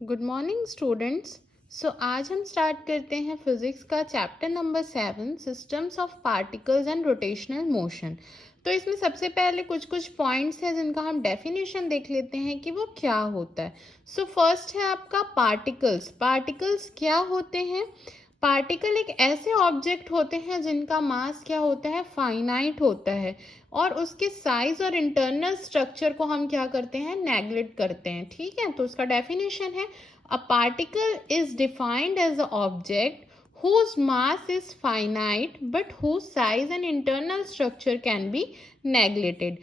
Good morning students. आज हम start करते हैं फिजिक्स का chapter number 7 systems of particles and rotational motion. तो इसमें सबसे पहले कुछ पॉइंट्स हैं जिनका हम डेफिनेशन देख लेते हैं कि वो क्या होता है। फर्स्ट है आपका पार्टिकल्स। पार्टिकल्स क्या होते हैं? पार्टिकल एक ऐसे ऑब्जेक्ट होते हैं जिनका मास क्या होता है, फाइनाइट होता है, और उसके साइज और इंटरनल स्ट्रक्चर को हम क्या करते हैं, नेग्लेक्ट करते हैं। ठीक है, तो उसका डेफिनेशन है a particle is defined as a object whose mass is finite but whose size and internal structure can be neglected.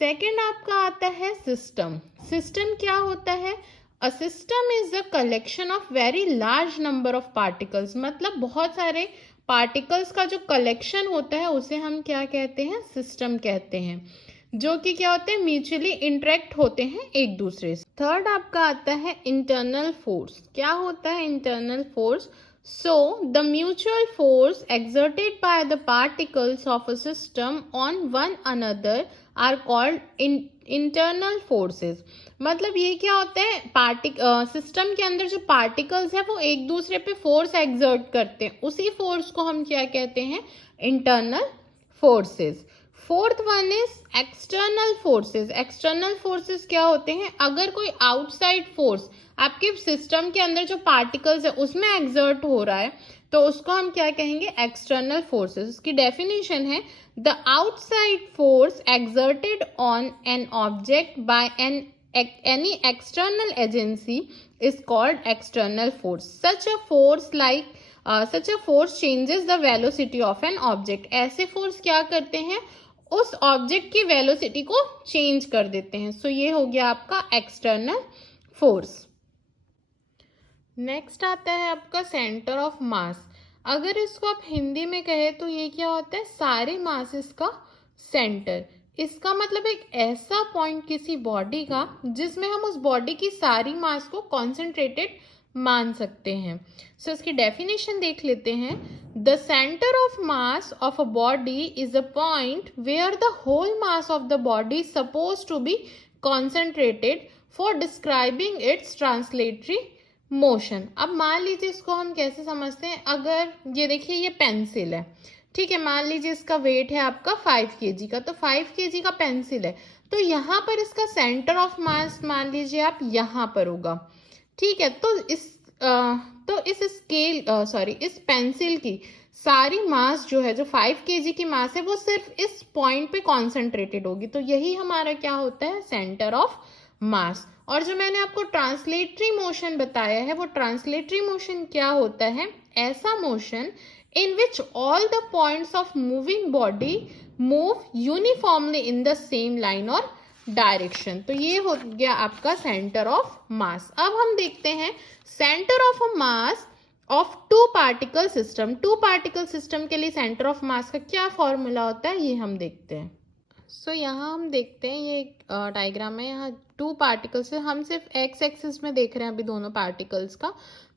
Second आपका आता है सिस्टम। सिस्टम क्या होता है? A system is a collection of very large number of particles, मतलब बहुत सारे particles का जो कलेक्शन होता है उसे हम क्या कहते हैं, सिस्टम कहते हैं, जो कि क्या होते हैं, म्यूचुअली इंटरेक्ट होते हैं एक दूसरे से। थर्ड आपका आता है इंटरनल फोर्स। क्या होता है internal force? So, the mutual force exerted by the particles of a system on one another are called internal forces. मतलब ये क्या होता है, सिस्टम के अंदर जो पार्टिकल्स है वो एक दूसरे पे फोर्स एक्सर्ट करते हैं, उसी फोर्स को हम क्या कहते हैं, internal forces. Fourth one is external forces. External forces क्या होते हैं? अगर कोई आउटसाइड फोर्स आपके सिस्टम के अंदर जो पार्टिकल्स है उसमें एक्सर्ट हो रहा है तो उसको हम क्या कहेंगे, एक्सटर्नल फोर्सेस। उसकी डेफिनेशन है the outside force exerted on an object by any external agency is called external force. Such a force changes the velocity of an object. ऐसे फोर्स क्या करते हैं, उस ऑब्जेक्ट की वेलोसिटी को चेंज कर देते हैं। सो ये हो गया आपका एक्सटर्नल फोर्स। नेक्स्ट आता है आपका सेंटर ऑफ मास। अगर इसको आप हिंदी में कहें तो ये क्या होता है, सारे मासेस का सेंटर। इसका मतलब एक ऐसा पॉइंट किसी बॉडी का जिसमें हम उस बॉडी की सारी मास को कॉन्सेंट्रेटेड मान सकते हैं। इसकी डेफिनेशन देख लेते हैं। The centre of mass of a body is a point where the whole mass of the body is suppose to be concentrated for describing its translatory motion. अब मान लीजिए इसको हम कैसे समझते हैं, अगर ये देखिए ये पेंसिल है, ठीक है, मान लीजिए इसका वेट है आपका 5 kg का, तो 5 kg का पेंसिल है, तो यहाँ पर इसका सेंटर ऑफ मास मान लीजिए आप यहाँ पर होगा। ठीक है, तो इस पेंसिल की सारी मास जो है, जो 5 kg की मास है, वो सिर्फ इस पॉइंट पे कॉन्सेंट्रेटेड होगी। तो यही हमारा क्या होता है, सेंटर ऑफ मास। और जो मैंने आपको ट्रांसलेटरी मोशन बताया है, वो ट्रांसलेटरी मोशन क्या होता है, ऐसा motion in which all the points of moving body move uniformly in the same line or direction। तो ये हो गया आपका सेंटर ऑफ मास। अब हम देखते हैं centre of a mass of two particle system. Two particle system के लिए सेंटर ऑफ मास का क्या फॉर्मूला होता है, ये हम देखते हैं। यहाँ हम देखते हैं, ये एक डायग्राम है, यहाँ टू पार्टिकल्स है, हम सिर्फ एक्स एक्सिस में देख रहे हैं अभी दोनों पार्टिकल्स का।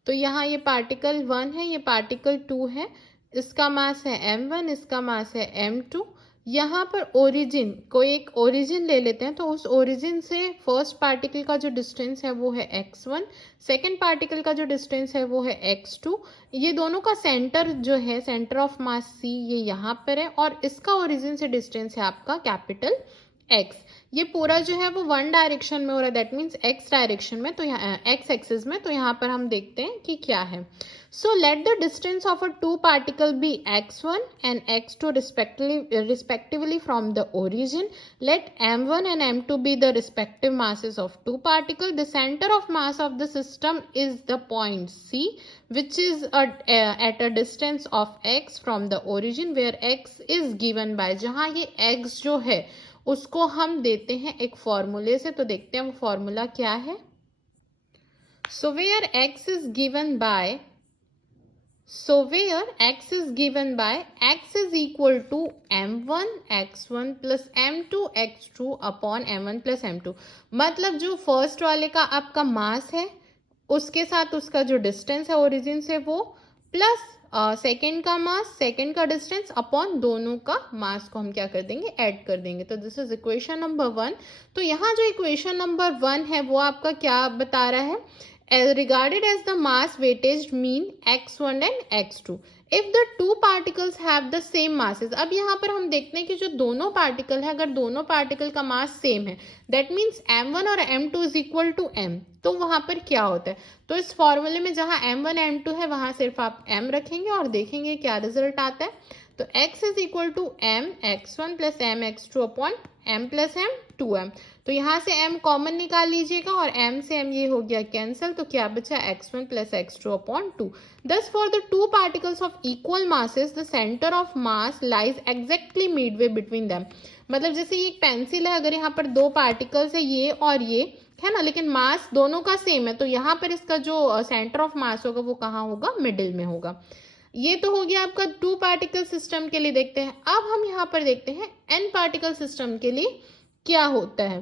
तो यहाँ ये पार्टिकल 1 है, ये पार्टिकल 2 है, इसका मास है m1, इसका मास है m2। यहाँ पर ओरिजिन, कोई एक ओरिजिन ले लेते हैं, तो उस ओरिजिन से फर्स्ट पार्टिकल का जो डिस्टेंस है वो है x1, सेकेंड पार्टिकल का जो डिस्टेंस है वो है x2। ये दोनों का सेंटर जो है, सेंटर ऑफ मास c, ये यहाँ पर है, और इसका ओरिजिन से डिस्टेंस है आपका कैपिटल x। ये पूरा जो है वो वन डायरेक्शन में हो रहा है, दैट मीन्स x डायरेक्शन में, तो यहाँ x एक्सिस में। तो यहाँ पर हम देखते हैं कि क्या है। So let the distance of a two particle be x1 and x2 respectively from the origin. Let m1 and m2 be the respective masses of two particles. The center of mass of the system is the point C, which is at a distance of x from the origin, where x is given by, जहाँ ये x जो है उसको हम देते हैं एक फॉर्मूले से। तो देखते हैं वो फॉर्मूला क्या है। So where x is given by x is equal to m1 x1 plus m2 x2 upon m1 plus m2। मतलब जो फर्स्ट वाले का आपका मास है उसके साथ उसका जो डिस्टेंस है ओरिजिन से वो, प्लस सेकेंड का मास, सेकेंड का डिस्टेंस अपॉन दोनों का मास को हम क्या कर देंगे, ऐड कर देंगे। तो दिस इज इक्वेशन नंबर 1। तो यहाँ जो इक्वेशन नंबर 1 है वो आपका क्या बता रहा है, regarded as the mass weightage mean x1 and x2 if the two particles have the same masses. अब यहाँ पर हम देखते हैं कि जो दोनों पार्टिकल है, अगर दोनों पार्टिकल का मास सेम है, दैट मीन्स m1 और m2 is equal to m, तो वहां पर क्या होता है, तो इस फॉर्मूले में जहां m1 m2 है वहां सिर्फ आप m रखेंगे और देखेंगे क्या रिजल्ट आता है. तो x is equal to m x1 plus m x2 upon m plus m 2m. तो यहाँ से m कॉमन निकाल लीजिएगा और m से m ये हो गया कैंसिल, तो क्या बचा x1 प्लस x2 अपॉन 2. दस for the two particles of equal masses the centre of mass lies exactly Midway between them. मतलब जैसे ये एक पेंसिल है, अगर यहाँ पर दो पार्टिकल्स है ये और ये है ना, लेकिन मास दोनों का सेम है, तो यहाँ पर इसका जो सेंटर ऑफ मास होगा वो कहाँ होगा, मिडिल में होगा. ये तो हो गया आपका टू पार्टिकल सिस्टम के लिए. देखते हैं अब हम यहाँ पर देखते हैं n पार्टिकल सिस्टम के लिए क्या होता है.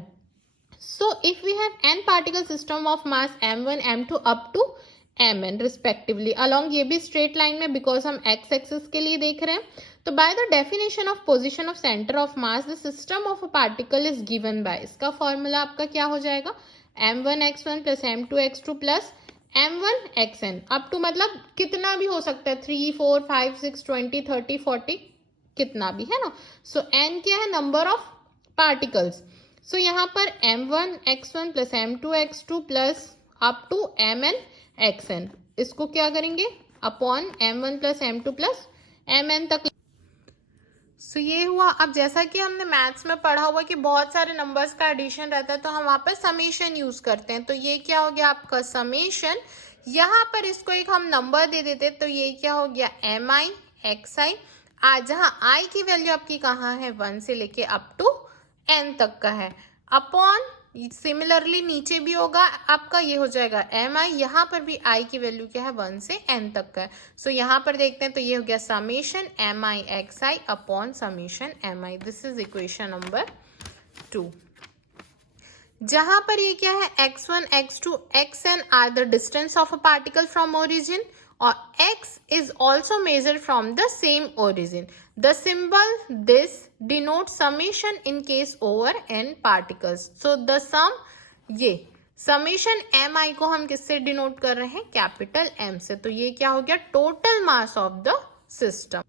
So if we have n particle system of mass m1 m2 up to mn respectively along, ये भी स्ट्रेट लाइन में बिकॉज हम x एक्सिस के लिए देख रहे हैं. तो by the definition of position of centre of mass the system of a particle is given by, इसका फॉर्मूला आपका क्या हो जाएगा, m1 x1 plus m2 x2 plus m1 xn up to, मतलब कितना भी हो सकता है, 3 4 5 6 20 30 40 कितना भी, है ना. सो n क्या है, नंबर ऑफ पार्टिकल्स. सो यहाँ पर m1 x1 plus m2 x2 plus up to mn xn, इसको क्या करेंगे upon m1 plus m2 plus mn तक. सो ये हुआ. अब जैसा कि हमने मैथ्स में पढ़ा हुआ कि बहुत सारे नंबर्स का एडिशन रहता है, तो हम वहाँ पर समेशन यूज करते हैं. तो ये क्या हो गया आपका समेशन, यहाँ पर इसको एक हम नंबर दे देते, तो ये क्या हो गया mi xi, जहाँ i की वैल्यू आपकी कहाँ है, 1 से लेके अप टू n तक का है, अपॉन सिमिलरली नीचे भी होगा आपका, ये हो जाएगा mi, यहाँ पर भी i की वैल्यू क्या है, 1 से n तक का है. सो यहाँ पर देखते हैं, तो ये हो गया summation mi xi upon summation mi. This is equation number 2. जहां पर ये क्या है, x1 x2 xn are the distance of a particle from origin और x is also measured from the same origin. The symbol this denotes summation in case over n particles. So the sum, ये summation mi को हम किससे denote कर रहे हैं, capital M से. तो ये क्या हो गया, total mass of the system.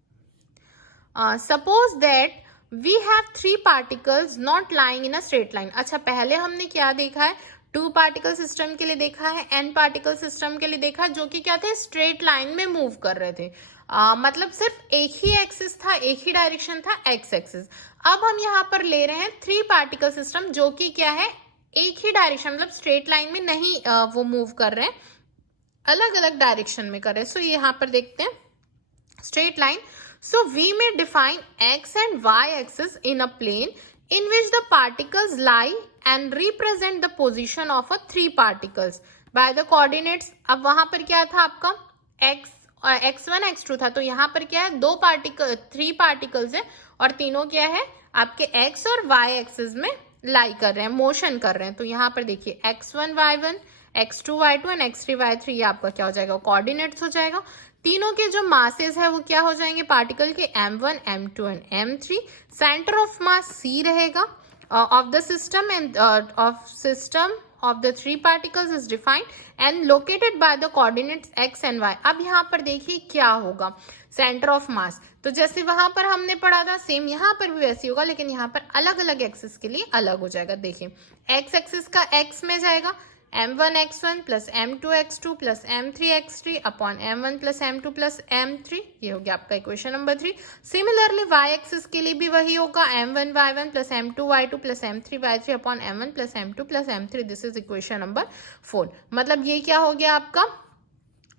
Suppose that we have 3 particles not lying in a straight line. अच्छा, पहले हमने क्या देखा है, 2 पार्टिकल सिस्टम के लिए देखा है, n पार्टिकल सिस्टम के लिए देखा, जो कि क्या थे, स्ट्रेट लाइन में मूव कर रहे थे. मतलब सिर्फ एक ही एक्सिस था, एक ही डायरेक्शन था, x एक्सिस. अब हम यहाँ पर ले रहे हैं 3 पार्टिकल सिस्टम, जो कि क्या है, एक ही डायरेक्शन, मतलब स्ट्रेट लाइन में नहीं वो मूव कर रहे हैं, अलग अलग डायरेक्शन में कर रहे हैं. सो यहाँ पर देखते हैं straight line. So we may define x and y axis in a plane in which the particles lie and represent the position of a 3 particles by the coordinates. अब वहां पर क्या था आपका x1 x2 था, तो यहाँ पर क्या है, 3 पार्टिकल्स है और तीनों क्या है आपके x और y एक्सिस में लाई कर रहे हैं, मोशन कर रहे हैं. तो यहाँ पर देखिए x1 y1 x2 y2 and x3 y3, ये आपका क्या हो जाएगा, कोऑर्डिनेट्स हो जाएगा. तीनों के जो मासेस है वो क्या हो जाएंगे, पार्टिकल के m1 m2 and m3. Centre of mass c रहेगा of the system end of system of the 3 particles is defined and located by the coordinates x and y. अब यहाँ पर देखिए क्या होगा, सेंटर ऑफ मास, तो जैसे वहां पर हमने पढ़ा था सेम यहाँ पर भी वैसे होगा, लेकिन यहाँ पर अलग अलग एक्सिस के लिए अलग हो जाएगा. देखिए x एक्सिस का x में जाएगा m1 x1 plus m2 x2 plus m3 x3 upon m1 plus m2 plus m3. ये हो गया आपका equation number 3. Similarly y axis के लिए भी वही होगा, m1 y1 plus m2 y2 plus m3 y3 upon m1 plus m2 plus m3. This is equation number 4. मतलब ये क्या हो गया आपका,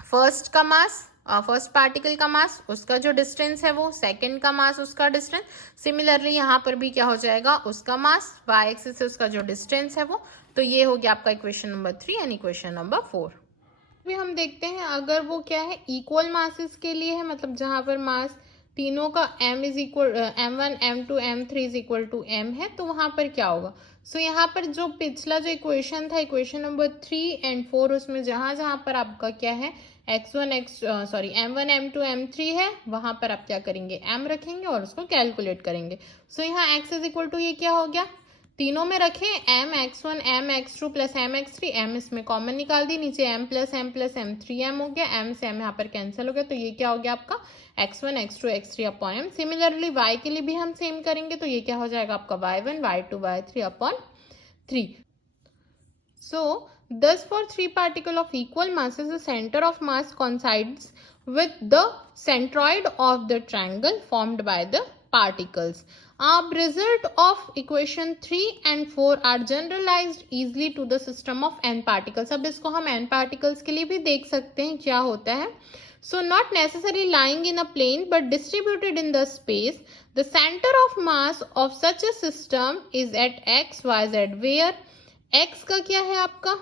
फर्स्ट का मास, फर्स्ट पार्टिकल का मास, उसका जो डिस्टेंस है वो, सेकंड का मास उसका डिस्टेंस. सिमिलरली यहाँ पर भी क्या हो जाएगा, उसका मास, y एक्सिस से उसका जो डिस्टेंस है वो. तो ये हो गया आपका equation number 3 and equation number 4. अभी हम देखते हैं अगर वो क्या है, इक्वल मासेस के लिए है, मतलब जहां पर मास तीनों का m is equal m1 m2 m3 is equal to m है, तो वहां पर क्या होगा. सो यहाँ पर जो पिछला जो इक्वेशन था, इक्वेशन नंबर 3 एंड 4, उसमें जहां जहां पर आपका क्या है m1 m2 m3 है, वहां पर आप क्या करेंगे, m रखेंगे और उसको कैलकुलेट करेंगे. सो यहाँ x इज इक्वल टू ये क्या हो गया, तीनों में रखें m x one m x two plus m x three, m इसमें कॉमन निकाल दी, नीचे m plus m three m हो गया, एम से एम यहाँ पर कैंसिल हो गया, तो ये क्या हो गया आपका x one x two x three upon m. Similarly y के लिए भी हम सेम करेंगे, तो ये क्या हो जाएगा आपका y one y two y three upon three. So, thus for three particles of equal masses, the center of mass coincides with the centroid of the triangle formed by the particles. Result of equation 3 and 4 are generalized easily to the system of n particles. अब इसको हम n particles के लिए भी देख सकते हैं क्या होता है. So not necessarily lying in a plane but distributed in the space. The center of mass of such a system is at x, y, z where x का क्या है आपका,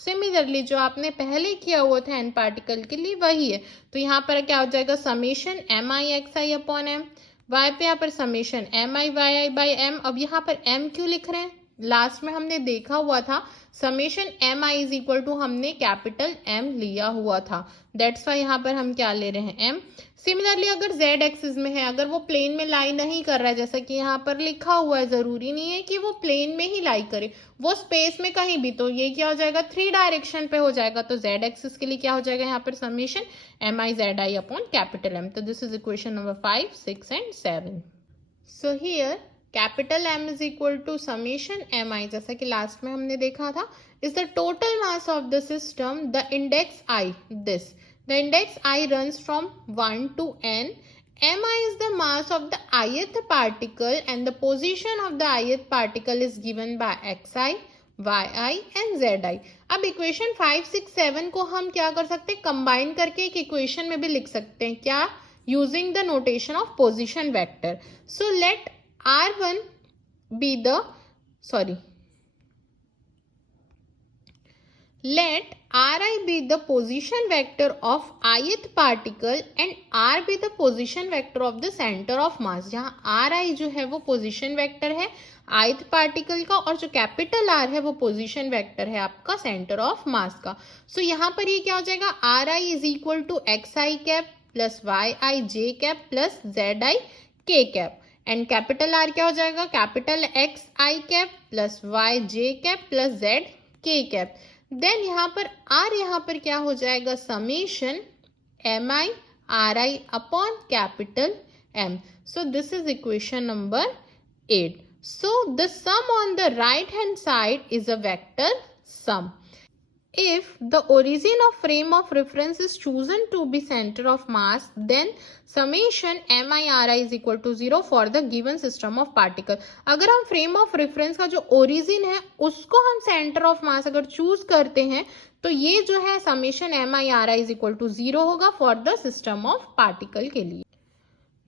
सिमिलरली जो आपने पहले किया हुआ था एन पार्टिकल के लिए वही है, तो यहाँ पर क्या हो जाएगा summation M i x i upon m, y पे यहाँ पर summation M i y i by m. अब यहाँ पर एम क्यों लिख रहे हैं, लास्ट में हमने देखा हुआ था summation M i is equal to हमने कैपिटल एम लिया हुआ था, दैट्स वाई यहाँ पर हम क्या ले रहे हैं एम। सिमिलरली अगर z एक्सिस में है, अगर वो प्लेन में लाई नहीं कर रहा है जैसा कि यहाँ पर लिखा हुआ है, जरूरी नहीं है कि वो प्लेन में ही लाई करे, वो स्पेस में कहीं भी, तो ये क्या हो जाएगा थ्री डायरेक्शन पे हो जाएगा, तो z एक्सिस के लिए क्या हो जाएगा यहाँ पर summation M I Z I upon capital M. तो this is equation number 5, 6 and 7। So here capital M is equal to summation M I, जैसा कि लास्ट में हमने देखा था, is the total mass of the system, the index I, this the index I runs from 1 to n. Mi is the mass of the ith particle and the position of the ith particle is given by xi, yi and zi. अब equation 5, 6, 7 को हम क्या कर सकते हैं, combine करके एक equation में भी लिख सकते हैं, क्या, using the notation of position vector. So let r1 be the let Ri be the position vector of ith particle and R be the position vector of the center of mass। जहाँ Ri जो है वो position vector है ith particle का, और जो capital R है वो पोजिशन वेक्टर है आपका सेंटर ऑफ मास का। सो यहाँ पर ये क्या हो जाएगा, Ri is equal to x i cap plus y i j cap plus z i k cap, and capital R क्या हो जाएगा, capital x i cap plus y j cap plus z k cap. Then यहाँ पर क्या हो जाएगा summation M I R i upon capital m. So this is equation number 8। So the sum on the right hand side is a vector some. If the origin of frame of reference is chosen to be center of mass, then summation MIRI is equal to 0 for the given system of particle। अगर हम frame of reference का जो origin है उसको हम center of mass अगर choose करते हैं, तो ये जो है summation MIRI is equal to 0 होगा for the system of particle के लिए।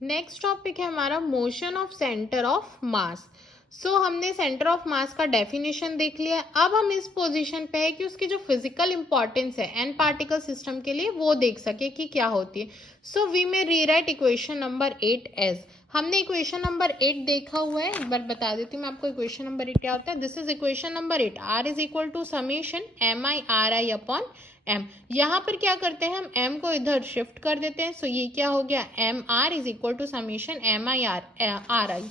नेक्स्ट टॉपिक है हमारा motion of centre of mass. So हमने सेंटर ऑफ मास का डेफिनेशन देख लिया। अब हम इस पोजीशन पे है कि उसकी जो फिजिकल इंपॉर्टेंस है एन पार्टिकल सिस्टम के लिए वो देख सके कि क्या होती है। सो वी में रीराइट इक्वेशन नंबर 8 एज, हमने इक्वेशन नंबर 8 देखा हुआ है, एक बार बता देती हूँ मैं आपको इक्वेशन नंबर 8 क्या होता है। This is equation number 8, r is equal to summation M I R i upon m. यहाँ पर क्या करते हैं हम m को इधर शिफ्ट कर देते हैं। सो ये क्या हो गया M R is equal to summation M I R I.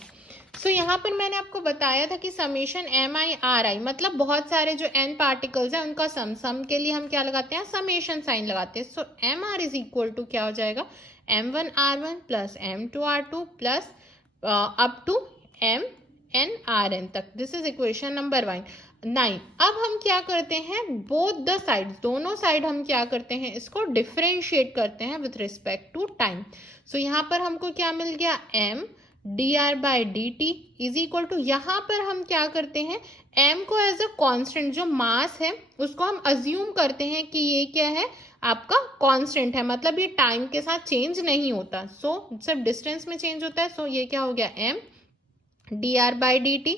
So यहाँ पर मैंने आपको बताया था कि summation M I R I मतलब बहुत सारे जो n पार्टिकल्स हैं उनका सम के लिए हम क्या लगाते हैं समेशन साइन लगाते हैं। So M R is equal to क्या हो जाएगा m1 r1 plus m2 r2 plus up to mn rn तक। This is equation number 9। अब हम क्या करते हैं बोथ द साइड, दोनों साइड हम क्या करते हैं इसको डिफरेंशिएट करते हैं with respect to time. So यहाँ पर हमको क्या मिल गया m dr by D T is equal to, यहाँ पर हम क्या करते हैं m को एज अ कांस्टेंट जो मास है उसको हम अज्यूम करते हैं कि ये क्या है आपका कांस्टेंट है, मतलब ये टाइम के साथ चेंज नहीं होता। सो सिर्फ डिस्टेंस में चेंज होता है। सो ये क्या हो गया m dr by D T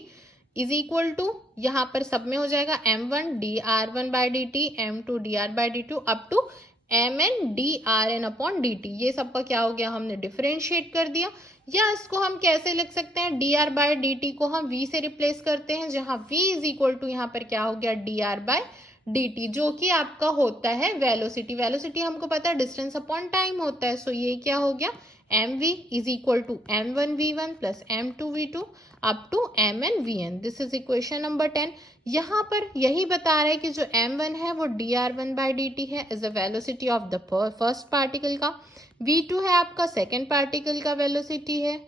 is equal to, यहाँ पर सब में हो जाएगा m1 dr1 by D t, m2 dr by d two up to mn drn upon d t. ये सबका क्या हो गया हमने डिफरेंशिएट कर दिया। या इसको हम कैसे लिख सकते हैं dr बाई डी टी को हम v से रिप्लेस करते हैं, जहां v इज इक्वल टू यहाँ पर क्या हो गया dr बाई डी टी जो कि आपका होता है वेलोसिटी। वेलोसिटी हमको पता है डिस्टेंस अपॉन टाइम होता है। सो ये क्या हो गया mv is equal to m1v1 plus m2v2 up to mn/vn. This is equation number 10. यहाँ पर यही बता रहा है कि जो m1 है वो dr1/dt है is the velocity of the first particle का, v2 है आपका सेकेंड पार्टिकल का वेलोसिटी है.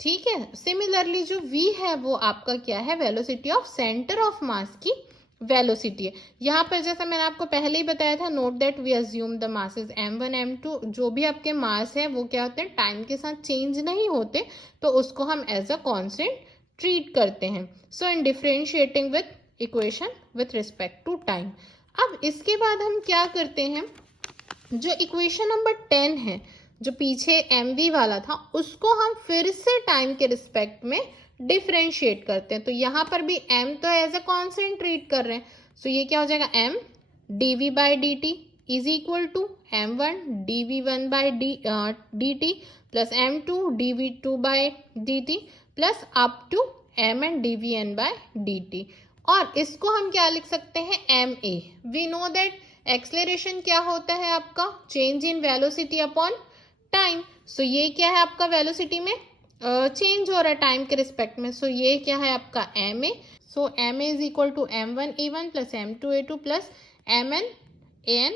ठीक है, सिमिलरली जो v है वो आपका क्या है, वेलोसिटी ऑफ सेंटर ऑफ मास की वेलोसिटी है. यहाँ पर जैसा मैंने आपको पहले ही बताया था, note that we assume the masses m1 m2, जो भी आपके मास है वो क्या होते हैं, टाइम के साथ चेंज नहीं होते, तो उसको हम एज अ कॉन्स्टेंट ट्रीट करते हैं. So in differentiating with equation with respect to time. अब इसके बाद हम क्या करते हैं, जो इक्वेशन नंबर 10 है, जो पीछे mv वाला था, उसको हम फिर से टाइम के रिस्पेक्ट में डिफरेंशिएट करते हैं. तो यहाँ पर भी m तो एज अ कॉन्स्टेंट ट्रीट कर रहे हैं. सो ये क्या हो जाएगा, m dv/dt is equal to m1 dv1/dt plus m2 dv2/dt plus up to mn dvn/dt. और इसको हम क्या लिख सकते हैं, ma. We know that acceleration क्या होता है आपका, change in velocity upon time. So ये क्या है आपका, वेलोसिटी में चेंज हो रहा है टाइम के रिस्पेक्ट में. सो ये क्या है आपका ma. So ma is equal to m1a1 plus m2a2 plus mn an.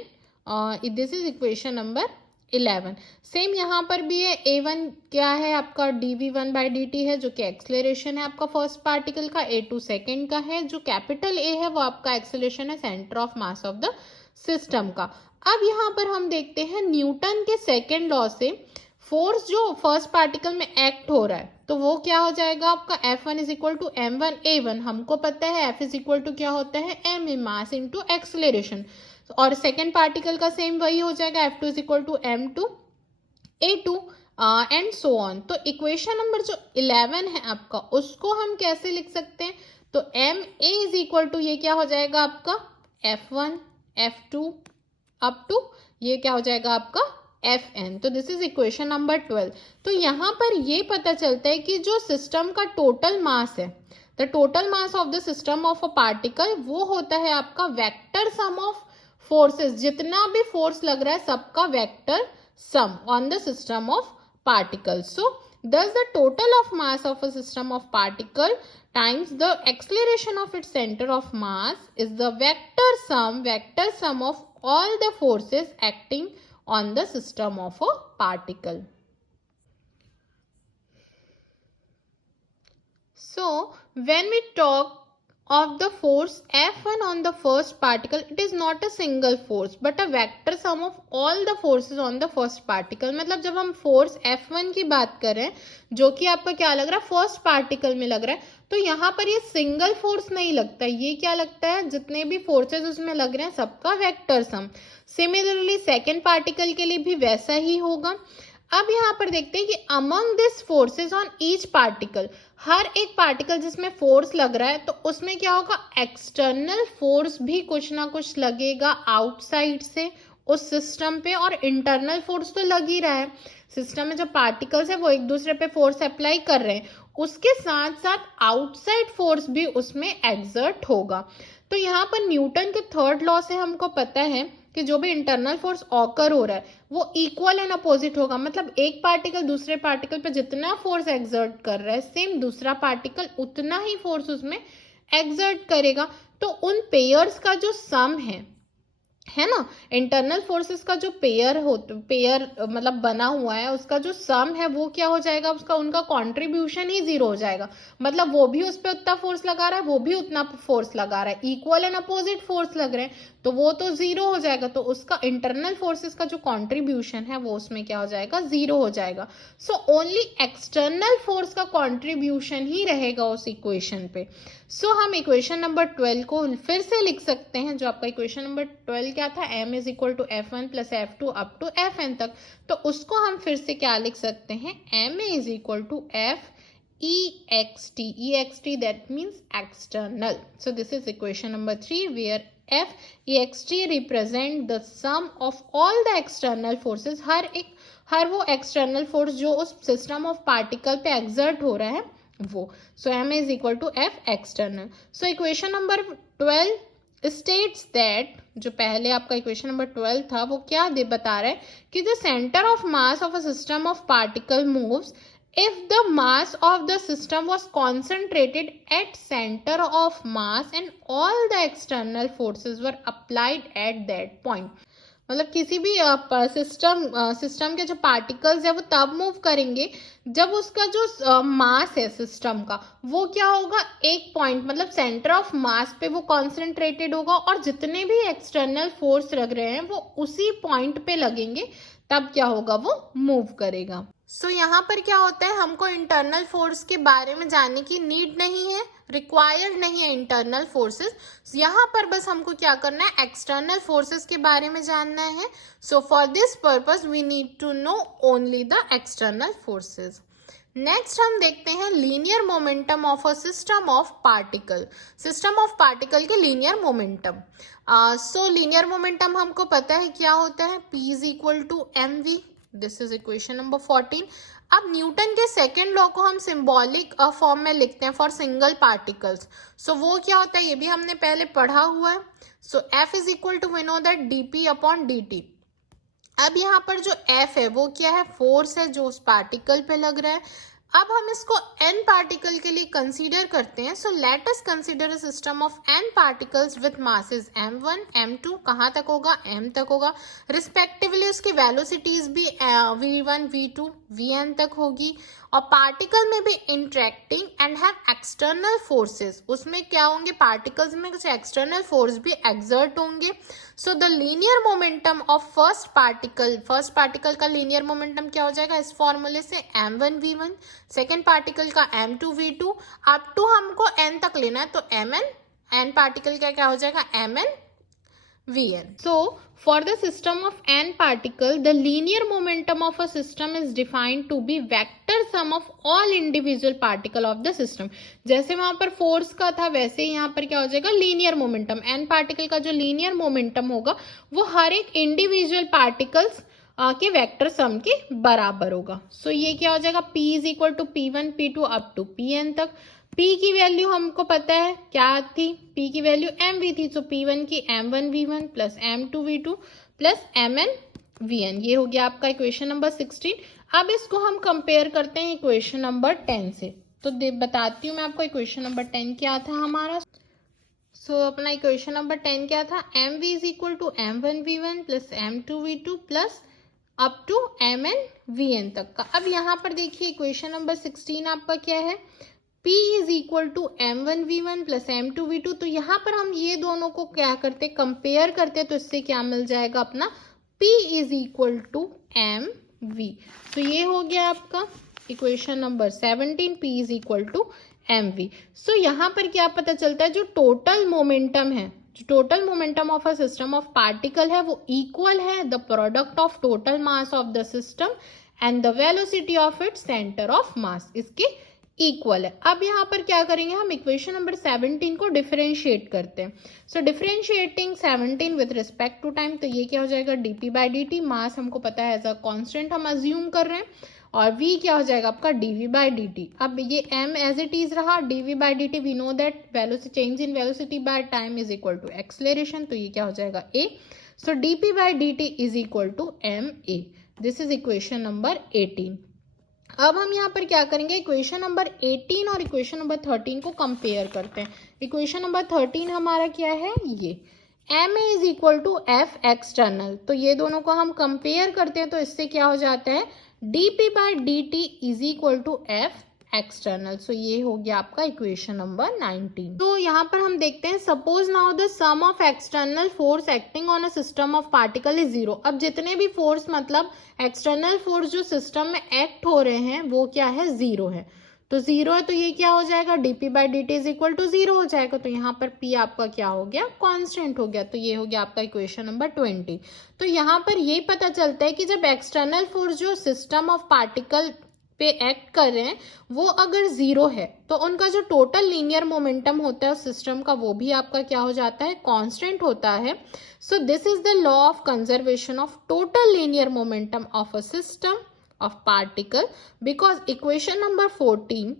This is equation number 11. Same यहाँ पर भी है, a1 क्या है आपका dv1/dt है, जो कि एक्सेलरेशन है आपका फर्स्ट पार्टिकल का, a2 सेकेंड का है, जो कैपिटल A है वो आपका एक्सेलरेशन है centre of mass of the system का. अब यहाँ पर हम देखते हैं न्यूटन के सेकेंड लॉ से फोर्स जो फर्स्ट पार्टिकल में एक्ट हो रहा है, तो वो क्या हो जाएगा आपका, F1 is equal to m1a1. हमको पता है F इज इक्वल टू क्या होता है, m मास इंटू एक्सेलरेशन. और सेकेंड पार्टिकल का सेम वही हो जाएगा, F2 is equal to m2a2 and so on. तो इक्वेशन नंबर जो 11 है आपका, उसको हम कैसे लिख सकते हैं, तो ma इज इक्वल टू ये क्या हो जाएगा आपका, F1 F2 अप टू ये क्या हो जाएगा आपका Fn. तो दिस इज इक्वेशन नंबर 12. तो यहाँ पर ये पता चलता है कि जो सिस्टम का टोटल मास है, the total mass of the system of a particle, वो होता है आपका वेक्टर सम ऑफ फोर्सेस. जितना भी फोर्स लग रहा है सबका vector sum on the system of particle. So thus the total of mass of a system of particle times the acceleration of its center of mass is the vector sum of all the forces acting on the system of a particle. So when we talk of the force F1 on the first particle, it is not a single force but a vector sum of all the forces on the first particle. मतलब जब हम force F1 की बात कर रहे हैं, जो कि आपका क्या लग रहा है, फर्स्ट पार्टिकल में लग रहा है, तो यहाँ पर ये सिंगल फोर्स नहीं लगता, ये क्या लगता है, जितने भी फोर्सेस उसमें लग रहे हैं सबका vector sum. Similarly second particle के लिए भी वैसा ही होगा. अब यहाँ पर देखते हैं कि among this forces on each particle, हर एक पार्टिकल जिसमें फोर्स लग रहा है, तो उसमें क्या होगा, एक्सटर्नल फोर्स भी कुछ ना कुछ लगेगा आउटसाइड से उस सिस्टम पे, और इंटरनल फोर्स तो लग ही रहा है. सिस्टम में जो पार्टिकल्स है वो एक दूसरे पे फोर्स अप्लाई कर रहे हैं, उसके साथ साथ आउटसाइड फोर्स भी उसमें एक्सर्ट होगा. तो यहाँ पर न्यूटन के थर्ड लॉ से हमको पता है कि जो भी इंटरनल फोर्स ऑकर हो रहा है वो इक्वल एंड अपोजिट होगा. मतलब एक पार्टिकल दूसरे पार्टिकल पे जितना फोर्स एक्सर्ट कर रहा है, सेम दूसरा पार्टिकल उतना ही फोर्स उसमें एक्सर्ट करेगा. तो उन पेयर्स का जो सम है ना, इंटरनल फोर्सेस का जो पेयर मतलब बना हुआ है, उसका जो सम है वो क्या हो जाएगा, उसका उनका कंट्रीब्यूशन ही जीरो हो जाएगा. मतलब वो भी उस पर उतना फोर्स लगा रहा है, वो भी उतना फोर्स लगा रहा है, इक्वल एंड अपोजिट फोर्स लग रहे हैं, तो वो तो जीरो हो जाएगा. तो उसका इंटरनल फोर्सेस का जो कंट्रीब्यूशन है वो उसमें क्या हो जाएगा, जीरो हो जाएगा. सो ओनली एक्सटर्नल फोर्स का कंट्रीब्यूशन ही रहेगा उस इक्वेशन पे. सो हम इक्वेशन नंबर 12 को फिर से लिख सकते हैं. जो आपका इक्वेशन नंबर 12 क्या था, m is equal to F1 plus F2 up to Fn तक, तो उसको हम फिर से क्या लिख सकते हैं, ma is equal to F ext that means external. So this is equation number 3 where F ext represent the sum of all the external forces. हर वो external force जो उस system of particle पे exert हो रहा है वो. So m is equal to F external. So equation number 12 states that, जो पहले आपका इक्वेशन नंबर 12 था, वो क्या बता रहा है कि the center of mass of a system of particle moves if the mass of the system was concentrated at center of mass and all the external forces were applied at that point. मतलब किसी भी system के जो particles है वो तब move करेंगे जब उसका जो मास है सिस्टम का वो क्या होगा, एक पॉइंट मतलब सेंटर ऑफ मास पे वो कॉन्सेंट्रेटेड होगा और जितने भी एक्सटर्नल फोर्स लग रहे हैं वो उसी पॉइंट पे लगेंगे, तब क्या होगा, वो मूव करेगा. सो यहाँ पर क्या होता है, हमको इंटरनल फोर्स के बारे में जानने की नीड नहीं है, रिक्वायर्ड नहीं है इंटरनल फोर्सेस. यहाँ पर बस हमको क्या करना है, एक्सटर्नल फोर्सेस के बारे में जानना है. So for this purpose we need to know only the external forces. Next हम देखते हैं linear momentum of a system of particle. System of particle के linear momentum. So linear momentum हमको पता है क्या होता है, P is equal to mv. This is equation number 14. अब न्यूटन के सेकेंड लॉ को हम सिंबॉलिक फॉर्म में लिखते हैं फॉर सिंगल पार्टिकल्स. सो वो क्या होता है, ये भी हमने पहले पढ़ा हुआ है. So F is equal to, we know that dp upon dt. अब यहाँ पर जो F है वो क्या है, फोर्स है जो उस पार्टिकल पे लग रहा है. अब हम इसको n पार्टिकल के लिए कंसीडर करते हैं. So let us consider a system of n particles with masses m1 m2, कहाँ तक होगा, m तक होगा. रिस्पेक्टिवली उसकी वेलोसिटीज भी v1 v2 vn तक होगी. और पार्टिकल में भी interacting and have external forces, उसमें क्या होंगे, पार्टिकल्स में कुछ एक्सटर्नल फोर्स भी एक्सर्ट होंगे. So the linear momentum of first particle का लीनियर मोमेंटम क्या हो जाएगा, इस फॉर्मूले से m1 v1, सेकेंड पार्टिकल का m2 v2, अप टू हमको n तक लेना है तो n पार्टिकल का क्या हो जाएगा, mn vn. So for the system of n particle, the linear momentum of a system is defined to be vector sum of all individual particle of the system. जैसे वहां पर फोर्स का था वैसे ही यहाँ पर क्या हो जाएगा, लीनियर मोमेंटम. n पार्टिकल का जो लीनियर मोमेंटम होगा वो हर एक इंडिविजुअल पार्टिकल्स के वेक्टर सम के बराबर होगा. सो ये क्या हो जाएगा, P is equal to P1 P2 up to Pn तक. P की वैल्यू हमको पता है क्या थी, P की वैल्यू mv थी. सो P1 की m1 v1 plus m2 v2 plus mn vn. ये हो गया आपका इक्वेशन नंबर 16. अब इसको हम कंपेयर करते हैं इक्वेशन नंबर 10 से. तो बताती हूँ मैं आपको इक्वेशन नंबर 10 क्या था हमारा. सो अपना इक्वेशन नंबर 10 क्या था, mv is equal to m1 v1 plus m2 v2 plus up to mn vn तक का. अब यहाँ पर देखिए इक्वेशन नंबर 16 आपका क्या है, P is equal to m1 v1 plus m2 v2. तो यहाँ पर हम ये दोनों को क्या करते, कंपेयर करते, तो इससे क्या मिल जाएगा अपना, P is equal to mv. तो ये हो गया आपका equation number 17, P is equal to mv. So यहाँ पर क्या पता चलता है, जो टोटल मोमेंटम है, जो total momentum of a system of particle है वो इक्वल है the product of total mass of the system and the velocity of its centre of मास, इसके इक्वल है. अब यहाँ पर क्या करेंगे, हम इक्वेशन नंबर 17 को डिफरेंशिएट करते हैं. So differentiating 17 with respect to time, तो ये क्या हो जाएगा, dp बाई dt. मास हमको पता है एज अ कांस्टेंट हम अज्यूम कर रहे हैं, और v क्या हो जाएगा आपका dv बाई dt. अब ये m एज इट इज रहा, dv by dt we know that velocity change in velocity by time is equal to acceleration, तो ये क्या हो जाएगा a. So dp by dt is equal to ma. This is equation number 18. अब हम यहाँ पर क्या करेंगे, इक्वेशन नंबर 18 और इक्वेशन नंबर 13 को कंपेयर करते हैं. इक्वेशन नंबर 13 हमारा क्या है, ये ma is equal to f external. तो ये दोनों को हम कंपेयर करते हैं तो इससे क्या हो जाता है, dp by dt is equal to f external. So ये हो गया आपका इक्वेशन नंबर 19. तो यहाँ पर हम देखते हैं, suppose now the sum of external force acting on a system of particle is zero. अब जितने भी फोर्स मतलब एक्सटर्नल फोर्स जो सिस्टम में एक्ट हो रहे हैं वो क्या है, जीरो है. तो जीरो है तो ये क्या हो जाएगा, dp by dt is equal to zero हो जाएगा. तो यहाँ पर p आपका क्या हो गया, कांस्टेंट हो गया. तो ये हो गया आपका इक्वेशन नंबर 20. तो यहाँ पर ये पता चलता है कि जब एक्सटर्नल फोर्स जो सिस्टम ऑफ पार्टिकल पे एक्ट कर रहे हैं वो अगर जीरो है तो उनका जो टोटल लीनियर मोमेंटम होता है सिस्टम का वो भी आपका क्या हो जाता है, कांस्टेंट होता है. सो this is the law of conservation of total linear momentum of a system of particle, because equation number 14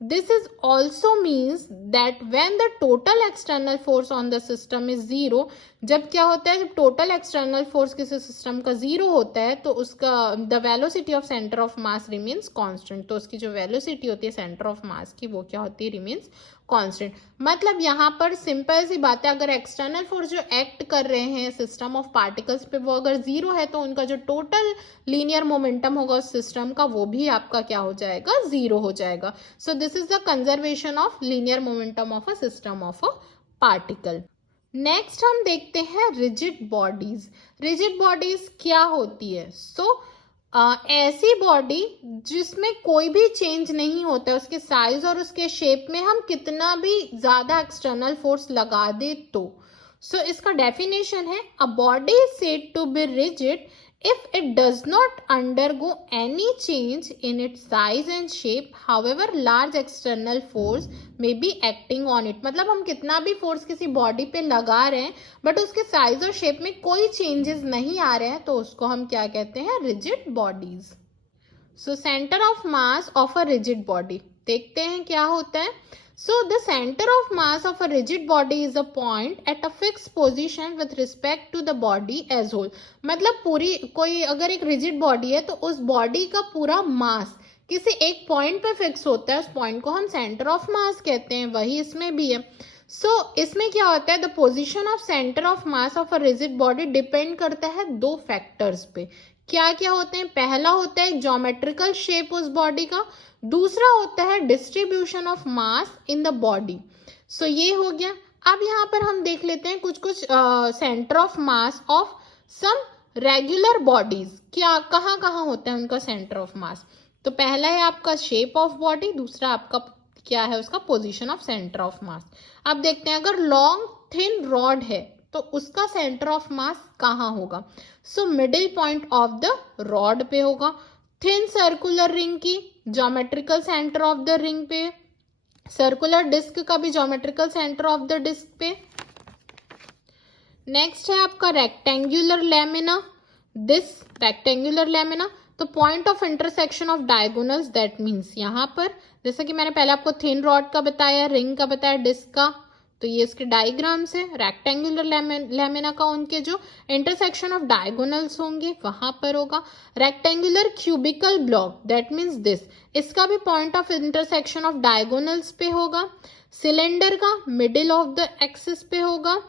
This is also means that when the total external force on the system is zero, जब क्या होता है, जब total external force किसी system का zero होता है तो उसका the velocity of centre of mass remains constant, तो उसकी जो वेलोसिटी होती है सेंटर ऑफ मास की वो क्या होती है, रिमेन्स कांस्टेंट। मतलब यहाँ पर सिंपल सी बात है, अगर एक्सटर्नल फोर्स जो एक्ट कर रहे हैं सिस्टम ऑफ पार्टिकल्स पे वो अगर जीरो है तो उनका जो टोटल लीनियर मोमेंटम होगा उस सिस्टम का वो भी आपका क्या हो जाएगा, जीरो हो जाएगा। सो this is the conservation of linear momentum of a system of a particle. Next हम देखते हैं रिजिड बॉडीज। रिजिड बॉडीज क्या होती है? ऐसी बॉडी जिसमें कोई भी चेंज नहीं होता है उसके साइज और उसके शेप में, हम कितना भी ज्यादा एक्सटर्नल फोर्स लगा दे तो। इसका डेफिनेशन है, a body is said to be rigid if it does not undergo any change in its size and shape, however large external force may be acting on it। मतलब हम कितना भी force किसी body पे लगा रहे हैं बट उसके साइज और शेप में कोई चेंजेस नहीं आ रहे हैं तो उसको हम क्या कहते हैं, rigid bodies. Centre of mass of a rigid body देखते हैं क्या होता है। The center of mass of a rigid body is a point at a fixed position with respect to the body as whole। मतलब पूरी कोई अगर एक रिजिड बॉडी है तो उस बॉडी का पूरा मास किसी एक पॉइंट पे फिक्स होता है, उस पॉइंट को हम सेंटर ऑफ मास कहते हैं। वही इसमें भी है। इसमें क्या होता है, the position of centre of mass of a rigid body depend करता है दो फैक्टर्स पे। क्या क्या होते हैं? पहला होता है ज्योमेट्रिकल शेप उस बॉडी का, दूसरा होता है distribution of mass in the body. ये हो गया। अब यहाँ पर हम देख लेते हैं कुछ centre of mass of some regular bodies, क्या कहाँ कहाँ होता है उनका सेंटर ऑफ मास। तो पहला है आपका शेप ऑफ बॉडी, दूसरा आपका क्या है, उसका पोजीशन ऑफ सेंटर ऑफ मास। अब देखते हैं, अगर लॉन्ग थिन रॉड है तो उसका सेंटर ऑफ मास कहाँ होगा। Middle point of the rod पे होगा। थिन सर्कुलर रिंग की geometrical centre of the ring पे, सर्कुलर डिस्क का भी geometrical centre of the disc पे। नेक्स्ट है आपका rectangular lamina, this rectangular lamina, तो point of intersection of diagonals, that means यहाँ पर जैसा कि मैंने पहले आपको थिन रॉड का बताया, रिंग का बताया, डिस्क का, तो ये इसके डायग्राम्स है। रेक्टेंगुलर लैमिना का उनके जो इंटरसेक्शन ऑफ डायगोनल्स होंगे वहां पर होगा। Rectangular cubical block, that means this, इसका भी point of intersection of diagonals पे होगा। सिलेंडर का मिडिल ऑफ द एक्सिस पे होगा।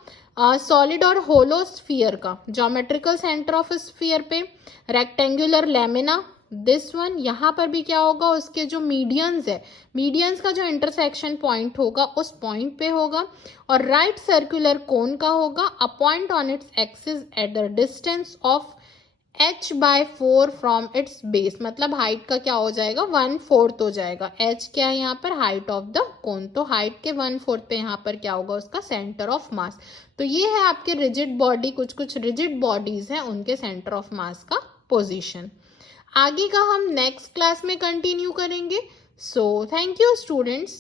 सॉलिड और होलो स्फीयर का ज्योमेट्रिकल सेंटर ऑफ स्फीयर पे। रेक्टेंगुलर लैमिना, दिस वन, यहाँ पर भी क्या होगा, उसके जो मीडियंस है, मीडियंस का जो इंटरसेक्शन पॉइंट होगा उस पॉइंट पे होगा। और राइट सर्कुलर कोन का होगा, a point on its axis at the distance of h/4 from its base, मतलब हाइट का क्या हो जाएगा, 1/4 हो जाएगा। h क्या है यहाँ पर, हाइट ऑफ द कोन, तो हाइट के 1/4 पे यहाँ पर क्या होगा, उसका सेंटर ऑफ मास। तो ये है आपके रिजिड बॉडी, कुछ रिजिड बॉडीज हैं उनके सेंटर ऑफ मास का पोजीशन। आगे का हम नेक्स्ट क्लास में कंटिन्यू करेंगे। Thank you students.